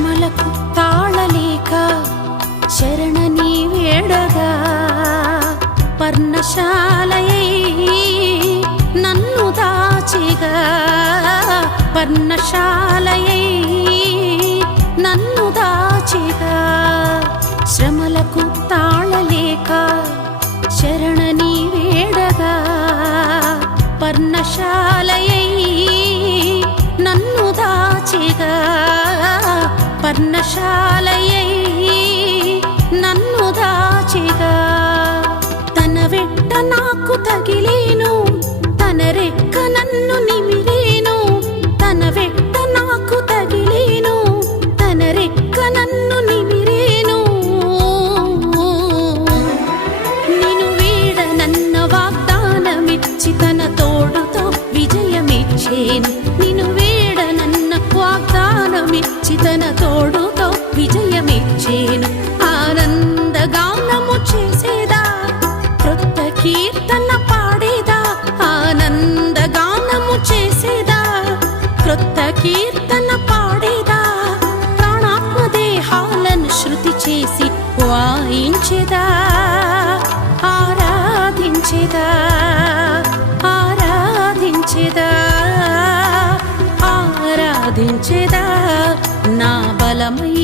శ్రమలకు తాళలేక శరణని వేడగా పర్ణశాలయై నన్ను దాచిగా పర్ణశాలయై నన్ను దాచిగా శ్రమలకు తాళలేక శరణని వేడగా పర్ణశాలయై నన్ను దాచిగా పర్ణశాలయై నన్ను దాచిగా తన వెంట నాకు తగిలేను తన రెక్క నన్ను నిమిరేను తన వెంట నాకు తగిలేను తన రెక్క నన్ను నిమిరేను నిన్ను వీడనన్న వాగ్దానమిచ్చి తన తోడుతో విజయమిచ్చేను నిన్ను వీడనన్న వాగ్దానమిచ్చి తన తోడుతో విజయమిచ్చేను ఆనందగానము చేసేదా క్రొత్త కీర్తన పాడేదా ఆనందగానము చేసేదా క్రొత్త కీర్తన పాడేదా ప్రాణాత్మ దేహాలను శృతి చేసి వాయించేదా ఆరాధించేదా ఆరాధించేదా ఆరాధించేదా నా బలమై